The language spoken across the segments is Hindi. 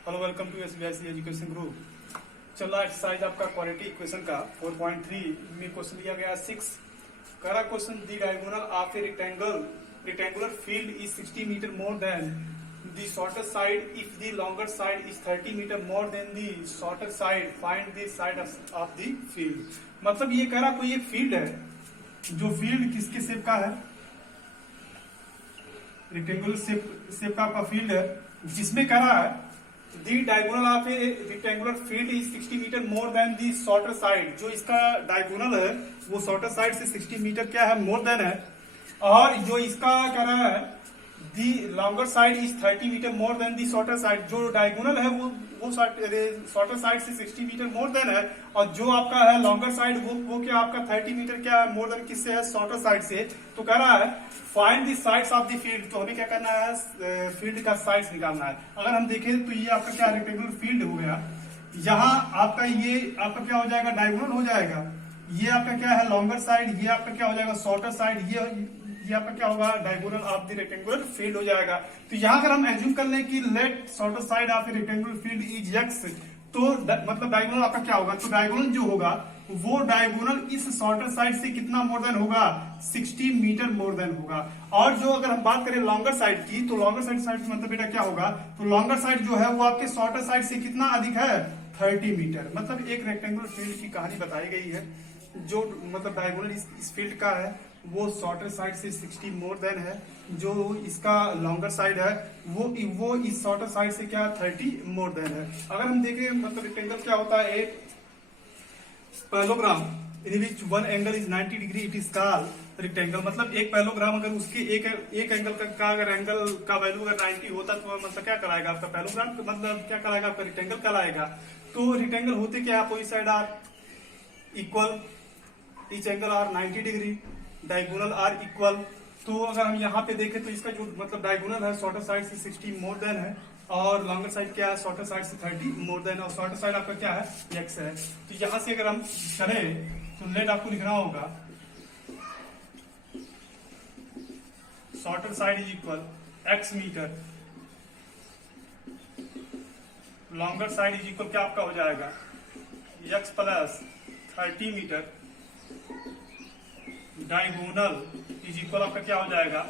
Hello welcome to SBIC education group. चल रहा एक्सरसाइज आपका क्वालिटी इक्वेशन का 4.3 में क्वेश्चन दिया गया 6। करा question the diagonal of a rectangular field is 60 metre more than the shorter side if the longer side is 30 metre more than the shorter side find the side of the field. मतलब ये कह रहा कोई एक फील्ड है, जो फील्ड किसके शेप का है, रेक्टेंगुलर शेप का आपका फील्ड है, जिसमें कह रहा है the diagonal of a rectangular field is 60 metre more than the shorter side. जो इसका डायगोनल है वो शॉर्टर साइड से 60 मीटर क्या है, मोर देन है। और जो इसका कह रहा है the longer side is 30 metre more than the shorter side. जो डायगोनल है वो शॉर्टर साइड से 60 मीटर मोर देन है, और जो आपका है लॉन्गर साइड वो क्या आपका 30 मीटर क्या है, मोर देन किससे है, शॉर्टर साइड से। तो कह रहा है find the sides of the field. तो हमें क्या करना है, फील्ड का साइड्स निकालना है। अगर हम देखें तो ये आपका क्या रेक्टेंगुलर फील्ड हो गया, यहाँ आपका ये आपका क्या हो जाएगा, डायगोनल हो जाएगा। ये आपका क्या है, लॉन्गर साइड, ये आपका क्या हो जाएगा, शॉर्टर साइड, ये आपका क्या होगा, diagonal of the rectangular field हो जाएगा। तो यहाँ अगर हम एज्यूम कर लें कि let shorter side of a rectangular field is X, तो मतलब डायगोनल आपका क्या होगा, तो डायगोनल जो होगा वो डायगोनल इस शॉर्टर साइड से कितना मोर देन होगा, 60 मीटर मोर देन होगा। और जो अगर हम बात करें लॉन्गर साइड की, तो लॉन्गर साइड मतलब बेटा क्या होगा, तो लॉन्गर साइड जो है वो आपके शॉर्टर साइड से कितना अधिक है, 30 मीटर। मतलब एक रेक्टेंगुलर फील्ड की कहानी बताई गई है, जो मतलब डायगोनल इस फील्ड का है वो शॉर्टर साइड से 60 मोर देन है, जो इसका लॉन्गर साइड है वो इस शॉर्टर साइड से क्या 30 मोर देन है। अगर हम देखें मतलब रेक्टेंगल क्या होता है, एक parallelogram in which one angle is 90 degree it is called rectangle. मतलब एक पैलोग्राम अगर उसके एक एंगल का अगर एंगल का वैल्यू अगर 90 होता तो मतलब क्या कराएगा आपका पैलोग्राम, मतलब क्या कराएगा आपका रेक्टेंगल कराएगा। तो रेक्टेंगल होते क्या, opposite side are equal, each angle are 90 degree, diagonal are equal. तो अगर हम यहाँ पे देखें तो इसका जो मतलब डायगोनल है शॉर्टर साइड से 60 मोर देन है, और लॉन्गर साइड क्या है, शॉर्टर साइड से 30 मोर देन, और शॉर्टर साइड आपका क्या है, एक्स है। तो यहां से अगर हम करें तो लेट आपको लिखना होगा shorter side is equal x metre, longer side is equal क्या आपका हो जाएगा x plus 30 metre, diagonal is equal आपका क्या हो जाएगा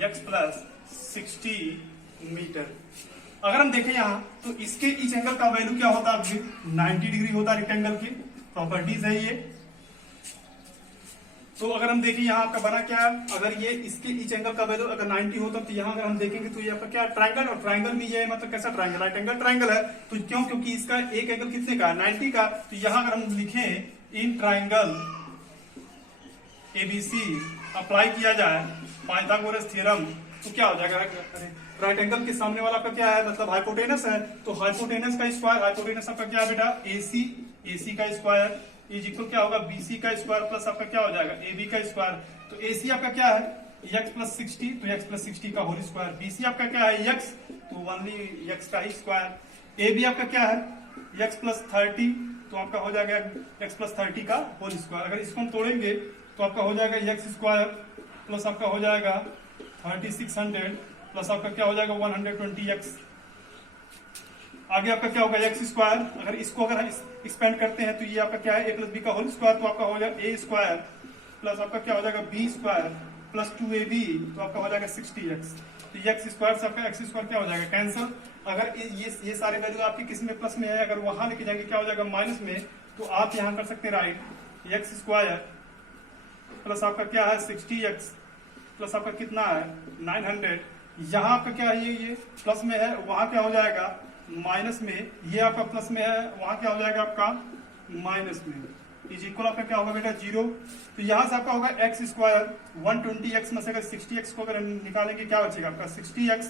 एक्स प्लस 60 मीटर। अगर हम देखें यहाँ तो इसके इस एंगल का वैल्यू क्या होता है, 90 डिग्री होता है रेक्टेंगल की प्रॉपर्टीज है ये। तो अगर हम देखें यहाँ आपका बना क्या है, अगर ये इसके इस एंगल का वैल्यू अगर 90 होता तो यहाँ अगर हम देखेंगे तो ये आपका क्या ट्रायंगल, और ट्रायंगल भी ये मतलब कैसा ट्रायंगल, राइट एंगल ट्रायंगल है। तो क्यों, क्योंकि इसका एक एंगल कितने का, 90 का। तो यहाँ अगर हम लिखें इन ट्रायंगल एबीसी अप्लाई किया जाए पाइथागोरस थ्योरम, तो क्या हो जाएगा, राइट एंगल के सामने वाला आपका क्या है, मतलब हाइपोटेनस है। तो हाइपोटेनस का स्क्वायर, हाइपोटेनस आपका क्या है बेटा, एसी का स्क्वायर इज इक्वल क्या होगा, बीसी का स्क्वायर प्लस आपका क्या हो जाएगा, एबी का स्क्वायर। तो एसी आपका क्या है एक्स प्लस 60, तो एक्स प्लस 60 का होल स्क्वायर। बीसी आपका क्या है एक्स, तो ओनली एक्स का ही स्क्वायर। एबी आपका क्या है एक्स प्लस 30, तो आपका हो जाएगा एक्स प्लस 30 का होल स्क्वायर। अगर इसको हम तोड़ेंगे तो आपका हो जाएगा एक्स स्क्वायर प्लस आपका हो जाएगा 3600 प्लस आपका क्या हो जाएगा 120x। आगे आपका क्या होगा एक्स स्क्वायर, अगर इसको अगर हम एक्सपेंड करते हैं तो ये आपका क्या है ए प्लस बी का होल स्क्वायर, तो आपका हो जाएगा ए स्क्वायर प्लस आपका क्या हो जाएगा बी स्क्वायर प्लस 2ab, तो आपका हो जाएगा 60x। तो एक्स स्क्वायर से आपका एक्स स्क्वायर क्या हो जाएगा कैंसिल। अगर ये सारे वैल्यू आपकी किस में प्लस में है, अगर वहां लेके जाएंगे क्या हो जाएगा माइनस में, तो आप यहाँ कर सकते हैं राइट एक्स स्क्वायर प्लस आपका क्या है 60x प्लस आपका कितना है 900। यहाँ आपका क्या है, ये प्लस में है, वहां क्या हो जाएगा माइनस में, ये आपका प्लस में है, वहां क्या हो जाएगा आपका माइनस में, इज इक्वल आपका क्या होगा बेटा 0। तो यहां से आपका होगा एक्स स्क्वायर 120x में से अगर 60x को अगर हम निकालेंगे क्या बचेगा आपका 60x,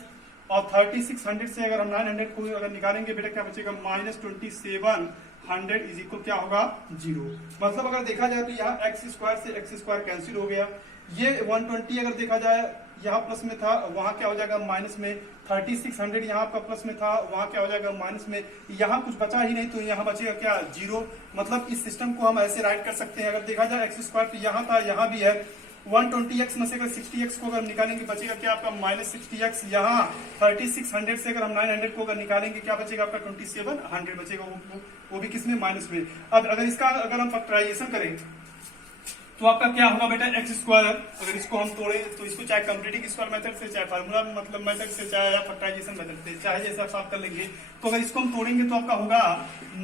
और 3600 से अगर हम 900 को अगर निकालेंगे बेटा क्या बचेगा माइनस 2700 इज इक्वल क्या होगा 0। मतलब अगर देखा जाए तो यहाँ एक्स स्क्वायर से एक्स स्क्वायर कैंसिल हो गया, ये 120 अगर देखा जाए यहाँ प्लस में था, वहां क्या हो जाएगा माइनस में, 3600 यहाँ आपका प्लस में था, वहां क्या हो जाएगा माइनस में, यहाँ कुछ बचा ही नहीं, तो यहाँ बचेगा क्या 0। मतलब इस सिस्टम को हम ऐसे राइट कर सकते हैं, अगर देखा जाए एक्स स्क्वायर तो यहाँ था यहाँ भी है, 120x में से अगर 60x को अगर निकालेंगे बचेगा क्या आपका -60x। यहाँ 3600 से अगर हम 900 को अगर निकालेंगे क्या बचेगा आपका 2700 बचेगा, वो भी किसमें माइनस में। अब अगर इसका अगर हम फैक्टराइजेशन करें तो आपका क्या होगा बेटा एक्स स्क्वायर। अगर इसको हम तोड़े तो इसको चाहे कंप्लीटिंग स्क्वायर मेथड से, चाहे फार्मूला मतलब मेथड से, चाहे फैक्टराइजेशन मेथड से, चाहे जैसा आप कर लेंगे। तो अगर इसको हम तोड़ेंगे तो आपका होगा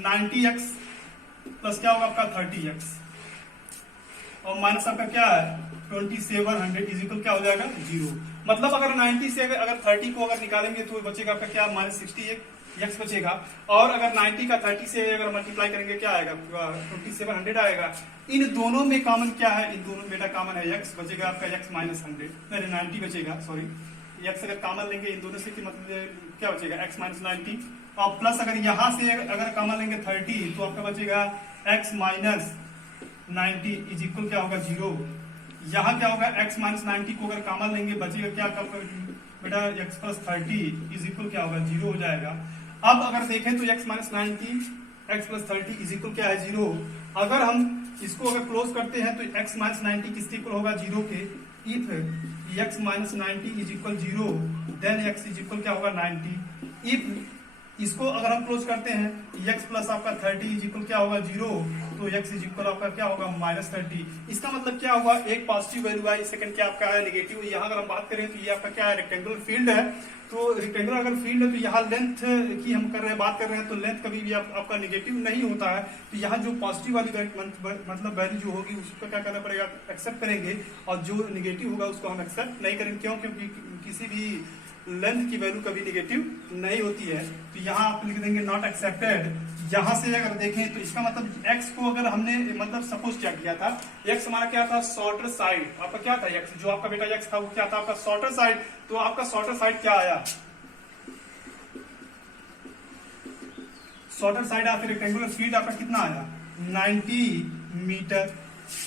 90x प्लस क्या होगा आपका 30x और माइनस आपका क्या है 2700 इज इक्वल क्या हो जाएगा 0। मतलब अगर 90 से अगर 30 को अगर निकालेंगे तो बचेगा आपका क्या -60x बचेगा। और अगर 90 का 30 से अगर मल्टीप्लाई करेंगे क्या आएगा 2700 आएगा। इन दोनों में कॉमन क्या है, इन दोनों में बेटा कॉमन है x, बचेगा आपका x -100 90 बचेगा, सॉरी x अगर कॉमन लेंगे इन दोनों से कि मतलब क्या बचेगा x -90 और प्लस अगर यहाँ से अगर कॉमन लेंगे 30 तो आपका बचेगा x -90 इज इक्वल क्या होगा 0। यहाँ क्या होगा x -90 को अगर कॉमन लेंगे बचेगा क्या आपका बेटा x +30 इज इक्वल क्या होगा 0 हो जाएगा। अब अगर देखें तो x -90 x +30 इज इक्वल क्या है 0। अगर हम इसको अगर क्लोज करते हैं तो x -90 किसके इक्वल होगा 0 के। If x -90 is equal 0 then x is equal क्या होगा 90। इफ इसको अगर हम क्लोज करते हैं x प्लस आपका 30 इज इक्वल क्या होगा 0 तो x इज इक्वल आपका क्या होगा -30। इसका मतलब क्या हुआ, एक पॉजिटिव वैल्यू है, सेकंड क्या आपका है नेगेटिव। यहाँ अगर हम बात करें तो ये आपका क्या है रेक्टेंगुलर फील्ड है। तो रेक्टेंगुलर अगर फील्ड है तो यहाँ लेंथ की हम कर रहे हैं बात कर रहे हैं तो लेंथ कभी भी आपका नेगेटिव नहीं होता है। तो यहाँ जो पॉजिटिव वाली मतलब वैल्यू जो होगी उसको क्या करना पड़ेगा एक्सेप्ट करेंगे और जो नेगेटिव होगा उसको हम एक्सेप्ट नहीं करेंगे। क्यों, क्योंकि किसी भी लेंथ की वैल्यू कभी नेगेटिव नहीं होती है। तो यहाँ आप लिख देंगे नॉट एक्सेप्टेड। यहाँ से अगर देखें तो इसका मतलब x को अगर हमने मतलब सपोज क्या किया था, x हमारा क्या था शॉर्टर साइड, आपका क्या था x, जो आपका बेटा x था वो क्या था आपका शॉर्टर साइड। तो आपका शॉर्टर साइड क्या आया, शॉर्टर साइड आपके रेक्टेंगुलर फील्ड आपका कितना आया 90 मीटर।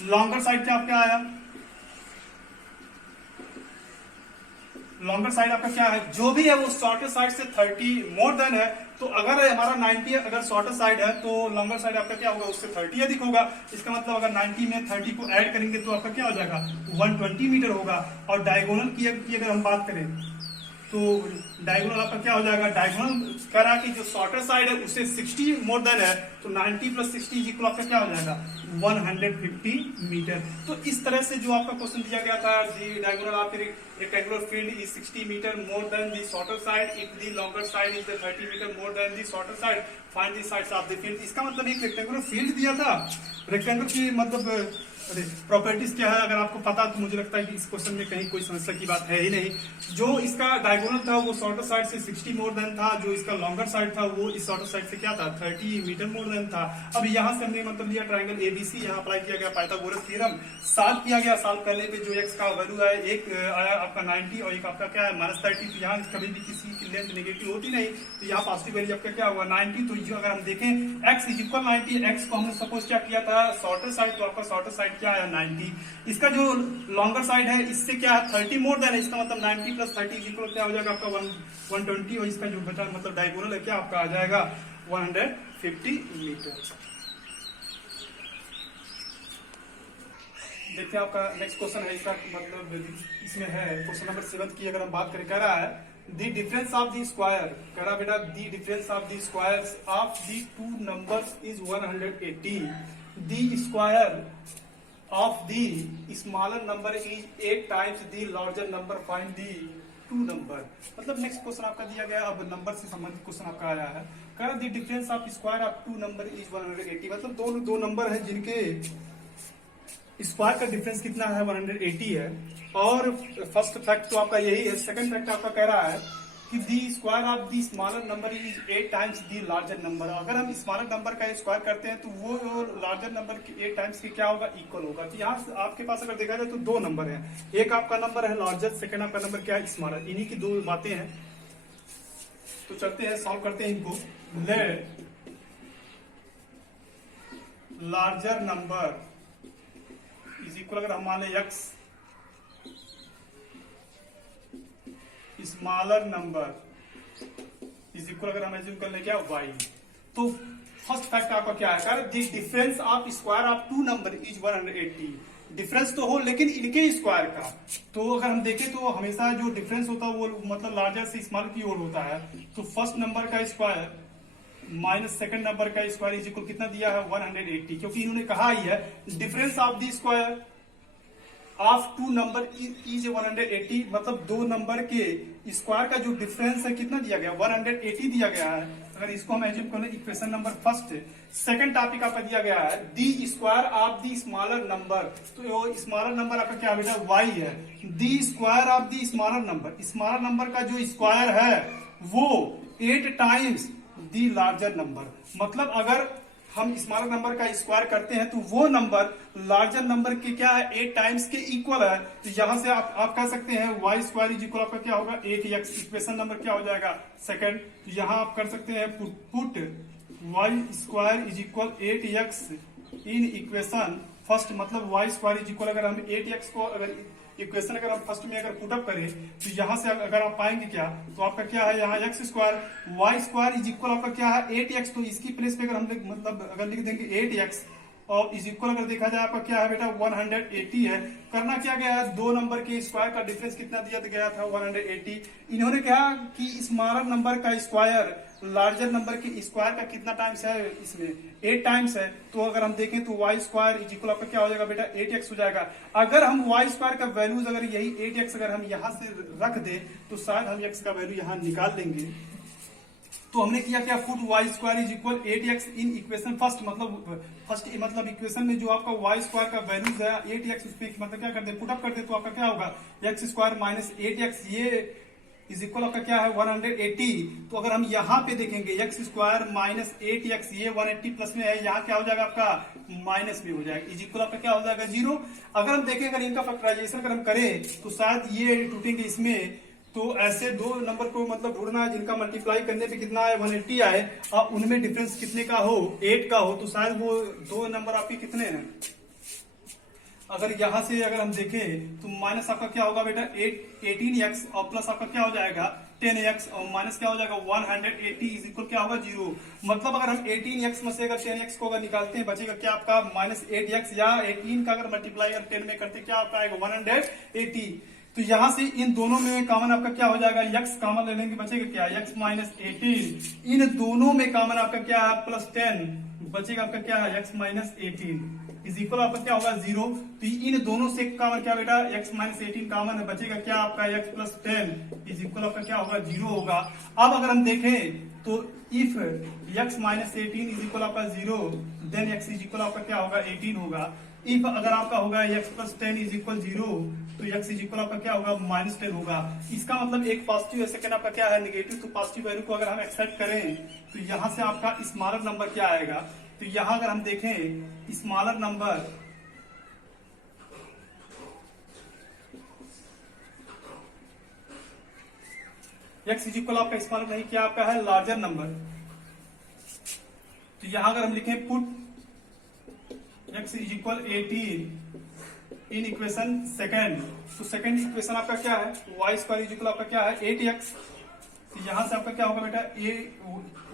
लॉन्गर साइड क्या आपका आया, लॉन्गर साइड आपका क्या है जो भी है वो शॉर्टर साइड से 30 मोर देन है। तो अगर हमारा 90 अगर शॉर्टर साइड है तो लॉन्गर साइड आपका क्या होगा उससे 30 अधिक होगा। इसका मतलब अगर 90 में 30 को ऐड करेंगे तो आपका क्या हो जाएगा 120 मीटर होगा। और डायगोनल की अगर हम बात करें तो डायगोनल आपका क्या हो जाएगा, डायगोनल कह रहा है कि जो शॉर्टर साइड है उससे 60 मोर देन है तो 90 + 60 इक्वल आपका क्या हो जाएगा 150 मीटर। तो इस तरह से जो आपका क्वेश्चन दिया गया था the diagonal of rectangular field is 60 metre more than the shorter side if the longer side is 30 metre more than the shorter side find the sides of the field. इसका मतलब एक रेक्टेंगुलर फील्ड दिया था, रेक्टेंगल की मतलब प्रॉपर्टीज क्या है अगर आपको पता तो मुझे लगता है कि इस क्वेश्चन में कहीं कोई समस्या की बात है ही नहीं। जो इसका डायगोनल था वो शॉर्टर साइड से 60 मोर देन था, जो इसका लॉन्गर साइड था वो इस शॉर्टर साइड से क्या था 30 मीटर मोर देन था। अब यहाँ से हमने मतलब लिया ट्रायंगल एबीसी, यहाँ अप्लाई किया गया पाइथागोरस थ्योरम, सॉल्व किया गया। सॉल्व करने पे जो x का वैल्यू है एक आया आपका 90 और एक आपका क्या है -30। तो यहाँ कभी भी किसी की लेंथ नेगेटिव होती नहीं, तो यहाँ पॉजिटिव वैल्यू आपका क्या हुआ 90। तो जो अगर हम देखें x इज इक्वल 90, x को हमने सपोज क्या किया था शॉर्टर साइड, तो आपका शॉर्टर साइड क्या है 90। इसका जो लॉन्गर साइड है इससे क्या है 30 मोर देन है, इसका मतलब 90 + 30 इक्वल क्या हो जाएगा आपका 120 और इसका जो बचा मतलब डायगोनल है क्या आपका आ जाएगा 150 मीटर। देखिए आपका नेक्स्ट क्वेश्चन है, इसका मतलब इसमें है क्वेश्चन नंबर 7 की अगर हम बात करें, कह रहा है the difference of the square, कह रहा बेटा the difference of the squares of the two numbers is 180, the square of the smaller number is 8 times the larger number, find the two number। मतलब नेक्स्ट क्वेश्चन आपका दिया गया, अब नंबर से संबंधित क्वेश्चन आपका आया है, कह रहा the difference of square of two number is 180। मतलब दो नंबर है जिनके स्क्वायर का डिफरेंस कितना है 180 है। और फर्स्ट फैक्ट तो आपका यही है। सेकंड फैक्ट आपका कह रहा है कि the square of the smaller number is 8 times the larger number. अगर हम स्मॉलर नंबर का स्क्वायर करते हैं तो वो लार्जर नंबर के 8 टाइम्स के क्या होगा इक्वल होगा। तो यहाँ आपके पास अगर देखा जाए तो दो नंबर है, एक आपका नंबर है लार्जर, सेकंड आपका नंबर क्या है स्मॉलर, इन्हीं की दो बातें हैं। तो चलते हैं सॉल्व करते हैं इनको। Let larger number is equal, अगर हम मान लें x, smaller number is equal अगर हम एज्यूम कर लें क्या y। तो फर्स्ट फैक्ट आपका क्या है, the difference of square of two number is 180। Difference तो हो लेकिन इनके स्क्वायर का। तो अगर हम देखें तो हमेशा जो डिफरेंस होता है वो मतलब लार्जर से स्मॉल की ओर होता है। तो फर्स्ट नंबर का स्क्वायर माइनस सेकंड नंबर का स्क्वायर इज इक्वल कितना दिया है 180, क्योंकि इन्होंने कहा ही है difference of the square of two number is 180, मतलब दो नंबर के स्क्वायर का जो डिफरेंस है कितना दिया गया 180 दिया गया है। अगर इसको हम एज्यूम करें equation number first, second topic आपका दिया गया है the square of the smaller number. तो स्मॉलर नंबर आपका क्या बेटा y है। The square of the smaller number का जो स्क्वायर है वो 8 टाइम्स दी लार्जर नंबर। मतलब अगर हम स्मॉलर नंबर का स्क्वायर करते हैं तो वो नंबर लार्जर नंबर के क्या है 8 टाइम्स के इक्वल है। तो यहां से आप कह सकते हैं वाई स्क्वायर इज इक्वल आपका क्या होगा 8x। इक्वेशन नंबर क्या हो जाएगा सेकंड। तो यहां आप कर सकते हैं put y square is equal 8x in equation first, मतलब वाई स्क्वायर इज इक्वल अगर हम 8x को अगर इक्वेशन अगर हम फर्स्ट में अगर पुटअप करें तो यहां से अगर आप पाएंगे क्या, तो आपका क्या है यहाँ x square y square is equal आपका क्या है 8x। तो इसकी प्लेस पे अगर हम मतलब अगर लिख देंगे 8x और इज इक्वल अगर देखा जाए आपका क्या है बेटा 180 है। करना क्या गया है, दो नंबर के स्क्वायर का डिफरेंस कितना दिया गया था 180। इन्होंने कहा कि स्मॉलर नंबर का स्क्वायर लार्जर नंबर के स्क्वायर का कितना टाइम्स है, इसमें 8 टाइम्स है। तो अगर हम देखें तो वाई स्क्वायर इज इक्वल आपका क्या हो जाएगा बेटा 8x हो जाएगा। अगर हम वाई स्क्वायर का वैल्यूज अगर यही 8x अगर हम यहां से रख दे तो शायद हम x का वैल्यू यहां निकाल लेंगे। तो हमने किया क्या put y square is equal 8x in equation first, मतलब इक्वेशन में जो आपका वाई स्क्वायर का वैल्यूज है 8x, उसमें मतलब क्या करते पुटअप करते तो आपका क्या होगा एक्स स्क्वायर माइनस 8x ये इज इक्वल आपका क्या है 180। तो अगर हम यहाँ पे देखेंगे एक्स स्क्वायर माइनस 8x ये 180 प्लस में है, यहाँ क्या हो जाएगा आपका माइनस में हो जाएगा इज इक्वल आपका क्या हो जाएगा 0। अगर हम देखें अगर इनका फैक्टराइजेशन अगर हम करें तो शायद ये टूटेंगे इसमें। तो ऐसे दो नंबर को मतलब ढूंढना है जिनका मल्टीप्लाई करने पे कितना है 180 आए और उनमें डिफरेंस कितने का हो 8 का हो। तो शायद वो दो नंबर आपके कितने हैं, अगर यहां से अगर हम देखें तो माइनस आपका क्या होगा बेटा 18x और प्लस आपका क्या हो जाएगा 10x और माइनस क्या हो जाएगा 180 इज इक्वल क्या होगा 0। मतलब अगर हम 18x में से अगर 10x को अगर निकालते हैं बचेगा क्या आपका माइनस 8x, या 18 का अगर मल्टीप्लाई अगर 10 में करते क्या आपका आएगा 180। तो यहां से इन दोनों में कॉमन आपका क्या हो जाएगा x कॉमन ले लेंगे बचेगा क्या x माइनस 18। इन दोनों में कॉमन आपका क्या है प्लस 10 बचेगा आपका क्या है x माइनस 18 इज इक्वल आपका क्या होगा 0। तो इन दोनों से कॉमन क्या बेटा x माइनस 18 कॉमन है बचेगा क्या आपका x प्लस 10 इज इक्वल आपका क्या होगा 0 होगा। अब अगर हम देखें तो if x minus 18 is equal आपका 0 देन x इज इक्वल आपका क्या होगा 18 होगा। इफ अगर आपका होगा x प्लस 10 इज इक्वल 0 तो x इज इक्वल आपका क्या होगा माइनस 10 होगा। इसका मतलब एक पॉजिटिव है सेकंड आपका क्या है नेगेटिव। तो पॉजिटिव वैल्यू को अगर हम एक्सेप्ट करें तो यहां से आपका स्मॉलर नंबर क्या आएगा। तो यहां अगर हम देखें smaller number x is equal आपका स्मॉलर नहीं क्या आपका है लार्जर नंबर। तो यहां अगर हम लिखें put x is equal 18 in equation second, तो सेकंड इक्वेशन आपका क्या है y स्क्वायर इज इक्वल आपका क्या है 8x। तो यहां से आपका क्या होगा बेटा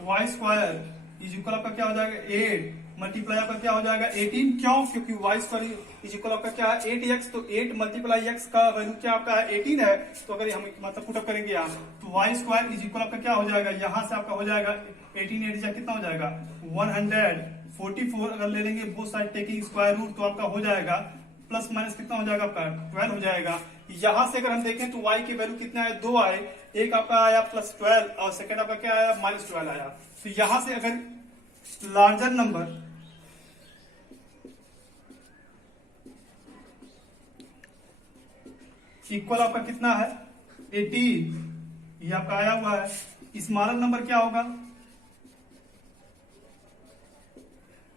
वाई स्क्वायर इज इक्वल आपका क्या हो जाएगा 8 मल्टीप्लाई आपका क्या हो जाएगा 18। क्यों, क्योंकि वाई स्क्वायर इज इक्वल आपका क्या है 8x। तो 8 मल्टीप्लाई x का वैल्यू क्या आपका है 18 है। तो अगर हम मतलब पुटअप करेंगे यहाँ तो वाई स्क्वायर इज इक्वल आपका क्या हो जाएगा यहाँ से आपका हो जाएगा 18 8 कितना हो जाएगा 144। अगर ले लेंगे both side taking square root तो आपका हो जाएगा प्लस माइनस कितना हो जाएगा आपका 12 हो जाएगा। यहां से अगर हम देखें तो y के वैल्यू कितने आए 2 आए, एक आपका आया प्लस 12 और सेकंड आपका क्या आया माइनस 12 आया। तो यहां से अगर लार्जर नंबर इक्वल आपका कितना है 18 ये आपका आया हुआ है। स्मॉलर नंबर क्या होगा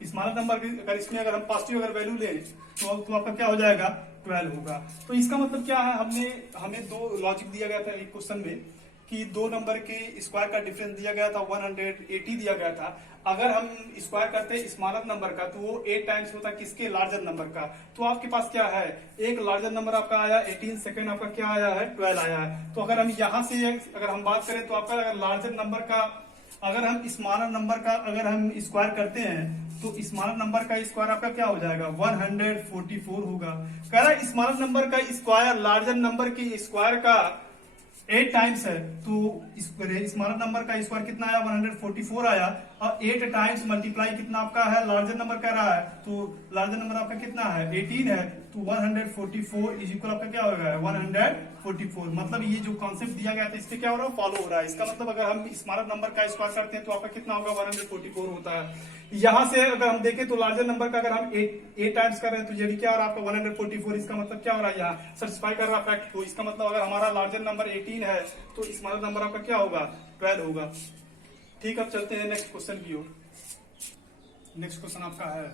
स्मॉलर नंबर अगर इसमें अगर हम पॉजिटिव अगर वैल्यू लें तो आपका क्या हो जाएगा 12 होगा। तो इसका मतलब क्या है हमें दो लॉजिक दिया गया था एक क्वेश्चन में कि दो नंबर के स्क्वायर का डिफरेंस दिया गया था 180 दिया गया था। अगर हम स्क्वायर करते हैं स्मॉलर नंबर का तो वो 8 टाइम्स होता है किसके लार्जर नंबर का। तो आपके पास क्या है एक लार्जर नंबर आपका आया 18 सेकंड आपका क्या आया है 12 आया है। तो अगर हम यहाँ से अगर हम बात करें तो आपका अगर लार्जर नंबर का अगर हम स्मॉलर नंबर का अगर हम स्क्वायर करते हैं तो स्मॉलर नंबर का स्क्वायर आपका क्या हो जाएगा 144 होगा। कह रहा है स्मॉलर नंबर का स्क्वायर लार्जर नंबर के स्क्वायर का 8 टाइम्स है, तो स्मॉलर नंबर का स्क्वायर कितना आया 144 आया, और 8 टाइम्स मल्टीप्लाई कितना आपका है लार्जर नंबर कह रहा है, तो लार्जर नंबर आपका कितना है 18 है, तो 144 इज इक्वल आपका क्या होगा 144। मतलब ये जो कॉन्सेप्ट दिया गया था इससे क्या हो रहा है फॉलो हो रहा है। इसका मतलब अगर हम स्मॉलर नंबर का स्क्वायर करते हैं तो आपका कितना होगा 144 होता है। यहां से अगर हम देखें तो लार्जर नंबर का अगर हम 8 टाइम्स कर रहे हैं तो ये क्या हो रहा है आपका 144। इसका मतलब क्या हो रहा है यहाँ सेटिस्फाई कर रहा है फैक्ट को। इसका मतलब अगर हमारा लार्जर नंबर 18 है तो स्मॉलर नंबर आपका क्या होगा 12 होगा। ठीक, अब चलते हैं नेक्स्ट क्वेश्चन की ओर। नेक्स्ट क्वेश्चन आपका है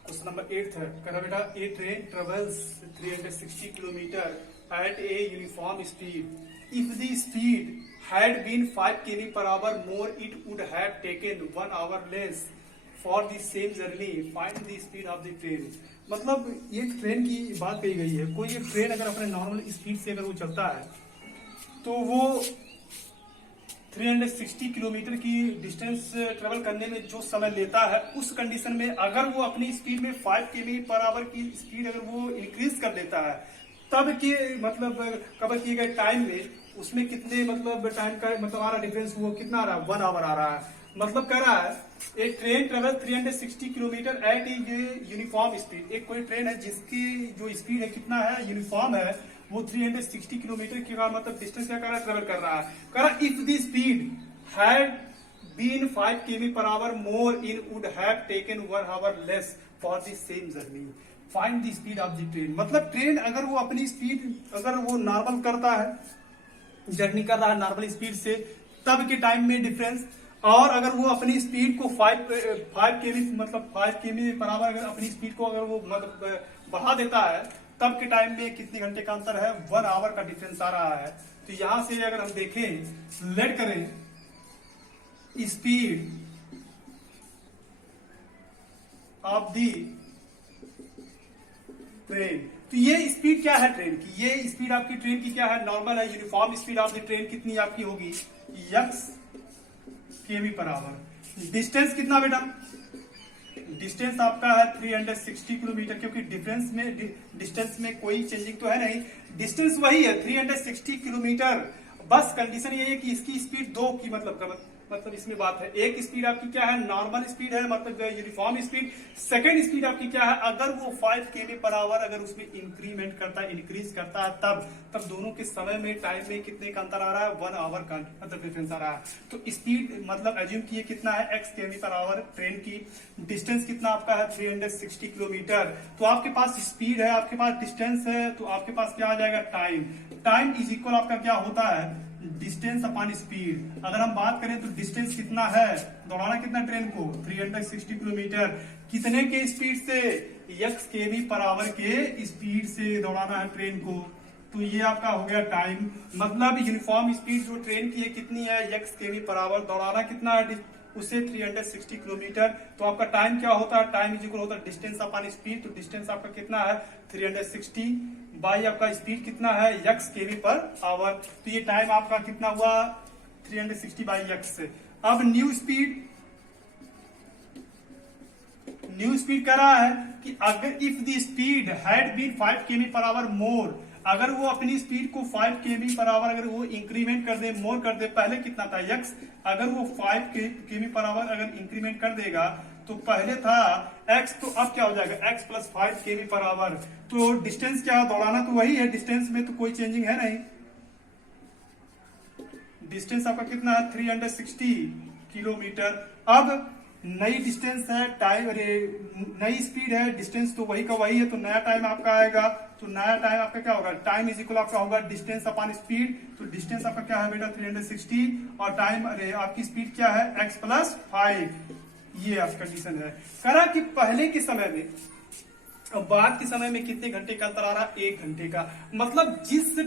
क्वेश्चन नंबर 8 है। कह रहा बेटा a train travels 360 kilometres at a uniform speed. If the speed had been 5 km per hour more, it would have taken 1 hour less for the same journey. Find the speed of the train. मतलब एक ट्रेन की बात कही गई है। कोई एक ट्रेन अगर अपने नॉर्मल स्पीड से अगर वो चलता है तो वो 360 किलोमीटर की डिस्टेंस ट्रेवल करने में जो समय लेता है उस कंडीशन में अगर वो अपनी स्पीड में 5 किमी पर आवर की स्पीड अगर वो इंक्रीज कर देता है तब के मतलब कवर किए गए टाइम में उसमें कितने मतलब टाइम का मतलब आ रहा डिफरेंस वो कितना आ रहा है 1 आवर आ रहा है। मतलब कह रहा है एक ट्रेन ट्रेवल 360 किलोमीटर एट ये यूनिफॉर्म स्पीड। एक कोई ट्रेन है जिसकी जो स्पीड है कितना है यूनिफॉर्म है वो 360 किलोमीटर का मतलब डिस्टेंस क्या कर रहा है ट्रेवल कर रहा है। कह रहा if the speed had been 5 किमी per hour more in would have taken 1 hour less for the same journey. Find the speed of the train. मतलब ट्रेन अगर वो अपनी स्पीड अगर वो नॉर्मल करता है जर्नी कर रहा है नॉर्मल स्पीड से तब के टाइम में डिफरेंस, और अगर वो अपनी स्पीड को 5 केमी मतलब 5 केमी पर आवर अगर अपनी स्पीड को अगर वो मतलब बढ़ा देता है तब के टाइम में कितने घंटे का अंतर है 1 आवर का डिफरेंस आ रहा है। तो यहां से अगर हम देखें लेट करें स्पीड ऑफ दी ट्रेन, तो ये स्पीड क्या है ट्रेन की, ये स्पीड आपकी ट्रेन की क्या है नॉर्मल है। Uniform speed of the train कितनी आपकी होगी x केमी पर आवर। डिस्टेंस कितना बेटा डिस्टेंस आपका है 360 किलोमीटर, क्योंकि डिस्टेंस में कोई चेंजिंग तो है नहीं, डिस्टेंस वही है 360 किलोमीटर। बस कंडीशन ये है कि इसकी स्पीड 2 की मतलब इसमें बात है। एक स्पीड आपकी क्या है नॉर्मल स्पीड है मतलब यूनिफॉर्म स्पीड। सेकंड स्पीड आपकी क्या है अगर वो 5 केमी पर आवर अगर उसमें इंक्रीमेंट करता है इंक्रीज करता है तब दोनों के समय में टाइम में कितने का अंतर आ रहा है 1 आवर का मतलब डिफरेंस आ रहा है। तो स्पीड मतलब एज्यूम किए कितना है x केमी पर आवर ट्रेन की, डिस्टेंस कितना आपका है 360 किलोमीटर। तो आपके पास स्पीड है आपके पास डिस्टेंस है तो आपके पास क्या आ जाएगा टाइम। टाइम इज इक्वल आपका क्या होता है डिस्टेंस अपॉन स्पीड। अगर हम बात करें तो डिस्टेंस कितना है दौड़ाना कितना ट्रेन को 360 किलोमीटर, कितने के स्पीड से x केमी पर आवर के स्पीड से दौड़ाना है ट्रेन को, तो ये आपका हो गया टाइम। मतलब यूनिफॉर्म स्पीड जो ट्रेन की है कितनी है x केमी पर आवर, दौड़ाना कितना है उसे 360 किलोमीटर। तो आपका टाइम क्या होता है टाइम इज इक्वल होता है डिस्टेंस अपॉन स्पीड। तो डिस्टेंस आपका कितना है 360 बाई आपका स्पीड कितना है x केमी पर आवर। तो ये टाइम आपका कितना हुआ 360 बाई x से। अब न्यू स्पीड कह रहा है कि अगर if the speed had been 5 केमी पर आवर मोर, अगर वो अपनी स्पीड को 5 केमी पर आवर अगर वो इंक्रीमेंट कर दे मोर कर दे, पहले कितना था x, अगर वो 5 केमी पर आवर अगर इंक्रीमेंट कर देगा तो पहले था x तो अब क्या हो जाएगा x प्लस 5 केमी पर आवर। तो डिस्टेंस क्या है दौड़ाना तो वही है, डिस्टेंस में तो कोई चेंजिंग है नहीं। डिस्टेंस आपका कितना है 360 किलोमीटर। अब नई डिस्टेंस है टाइम नई स्पीड है डिस्टेंस तो वही का वही है, तो नया टाइम आपका आएगा। तो नया टाइम आपका क्या होगा टाइम इज इक्वल आपका होगा डिस्टेंस अपॉन स्पीड। तो डिस्टेंस आपका क्या है बेटा 360 और टाइम आपकी स्पीड क्या है x प्लस 5। ये आपकी कंडीशन है। करा कि पहले के समय में अब बाद के समय में कितने घंटे का अंतर आ रहा है? 1 घंटे का। मतलब जिस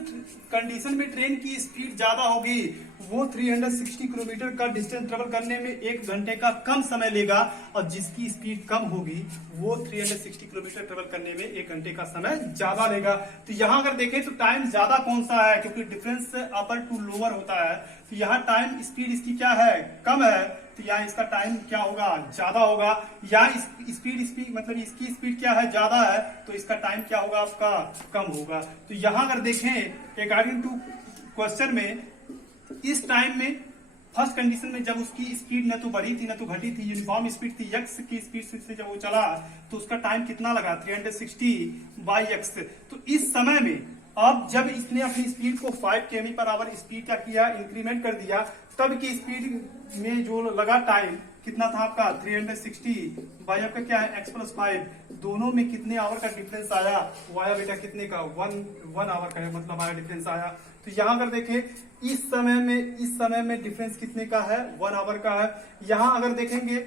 कंडीशन में ट्रेन की स्पीड ज्यादा होगी वो 360 किलोमीटर का डिस्टेंस ट्रेवल करने में 1 घंटे का कम समय लेगा, और जिसकी स्पीड कम होगी वो 360 किलोमीटर ट्रेवल करने में 1 घंटे का समय ज्यादा लेगा। तो यहाँ अगर देखें तो टाइम ज्यादा कौन सा है, क्योंकि डिफरेंस अपर टू लोअर होता है, तो यहाँ टाइम स्पीड इसकी क्या है? कम है, तो यहाँ इसका टाइम क्या होगा? ज्यादा होगा। यहाँ स्पीड मतलब इसकी स्पीड क्या है? ज्यादा है, तो इसका टाइम क्या होगा? आपका कम होगा। तो यहाँ अगर देखें अकॉर्डिंग टू क्वेश्चन में, इस टाइम में फर्स्ट कंडीशन में जब उसकी स्पीड न तो बढ़ी थी न तो घटी थी, यूनिफॉर्म स्पीड थी, x की स्पीड से जब वो चला तो उसका टाइम कितना लगा? 360 बाई x। तो इस समय में अब जब इसने अपनी स्पीड को 5 किमी पर आवर स्पीड क्या किया? इंक्रीमेंट कर दिया, तब की स्पीड में जो लगा टाइम कितना था आपका? 360 बाई आपका क्या है? x + 5। दोनों में कितने आवर का डिफरेंस आया? वो आया बेटा कितने का? 1 आवर का है, मतलब आया डिफरेंस आया। तो यहाँ अगर देखें इस समय में डिफरेंस कितने का है? 1 आवर का है। यहाँ अगर देखेंगे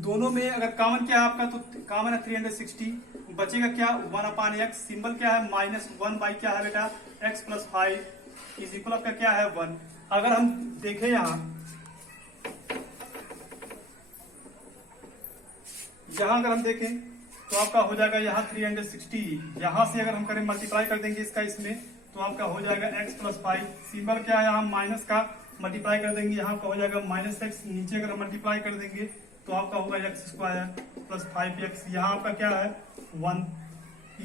दोनों में अगर कॉमन क्या है आपका, तो कॉमन है 360, बचेगा क्या? 1/x। सिंबल क्या है? -1 बाई क्या है बेटा? x + 5 इज इक्वल आपका क्या है? 1। अगर हम देखें यहाँ अगर हम देखें तो आपका हो जाएगा यहाँ 360, यहाँ से अगर हम करें मल्टीप्लाई कर देंगे इसका इसमें, तो आपका हो जाएगा x + 5। सिंबल क्या है? यहाँ माइनस का मल्टीप्लाई कर देंगे, यहाँ का हो जाएगा -x। नीचे अगर मल्टीप्लाई कर देंगे तो आपका होगा x² + 5x। यहाँ आपका क्या है? 1।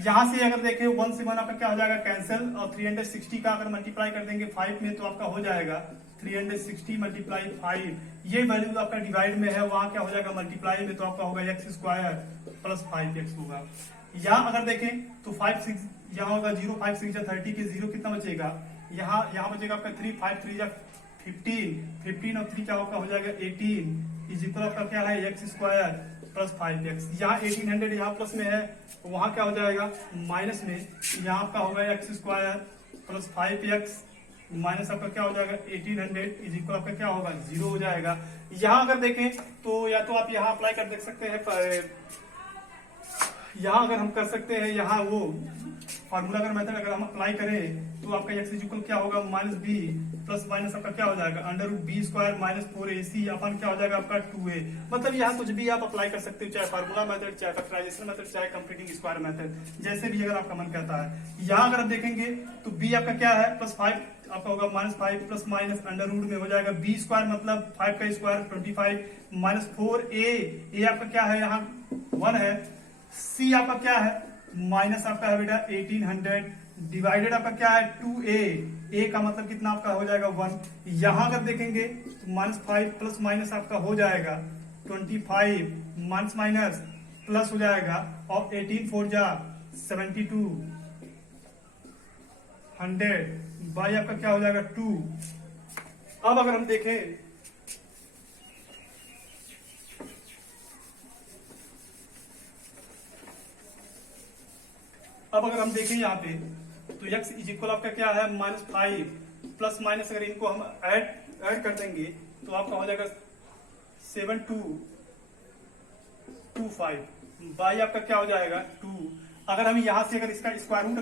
यहाँ से अगर देखें 1 से 1 आपका क्या हो जाएगा? कैंसिल। और 360 का अगर मल्टीप्लाई कर देंगे 5 में तो आपका हो जाएगा 360 × 5। ये वैल्यू आपका डिवाइड में है, वहां क्या हो जाएगा? मल्टीप्लाई में, तो आपका होगा x² + 5x होगा। यहाँ अगर देखें तो 5 6 यहाँ होगा 0, 5 6 30 के 0 कितना बचेगा? यहाँ बचेगा आपका 3, 5 3 15 और 3 क्या होगा? हो जाएगा 18 इज इक्वल आपका क्या है? x² + 5x। यहाँ 1800 यहाँ प्लस में है, वहां क्या हो जाएगा? माइनस में। यहाँ आपका होगा x² + 5x माइनस आपका क्या हो जाएगा? 1800 इज इक्वल आपका क्या होगा? 0 हो जाएगा। यहाँ अगर देखें तो या तो आप यहाँ अप्लाई कर देख सकते हैं, यहाँ अगर हम कर सकते हैं, यहाँ वो फार्मूला अगर मेथड अगर हम अप्लाई करें तो आपका x इक्वल क्या होगा? -b प्लस माइनस आपका क्या हो जाएगा? √b² - 4ac अपन क्या हो जाएगा? आपका 2a। मतलब यहाँ कुछ भी आप अप्लाई कर सकते हो, चाहे फार्मूला मेथड, चाहे फैक्टराइजेशन मेथड, चाहे कंप्लीटिंग स्क्वायर मेथड, जैसे भी अगर आपका मन कहता है। यहाँ अगर आप देखेंगे तो b आपका क्या है? +5 आपका होगा -5 प्लस माइनस √ में हो जाएगा b² मतलब 5 का स्क्वायर 25 -4a आपका क्या है? यहाँ 1 है। c आपका क्या है? माइनस आपका है बेटा 1800 डिवाइडेड आपका क्या है? 2a का मतलब कितना आपका हो जाएगा? 1। यहाँ अगर देखेंगे तो -5 प्लस माइनस आपका हो जाएगा 25 माइनस प्लस हो जाएगा, और 18 4 जा 72 100 बाई आपका क्या हो जाएगा? 2। अब अगर हम देखें यहाँ पे तो x इज इक्वल आपका क्या है? -5 प्लस माइनस अगर इनको हम ऐड कर देंगे तो आपका हो जाएगा 7225 बाई आपका क्या हो जाएगा? 2। अगर हम यहाँ से अगर इसका स्क्वायर रूट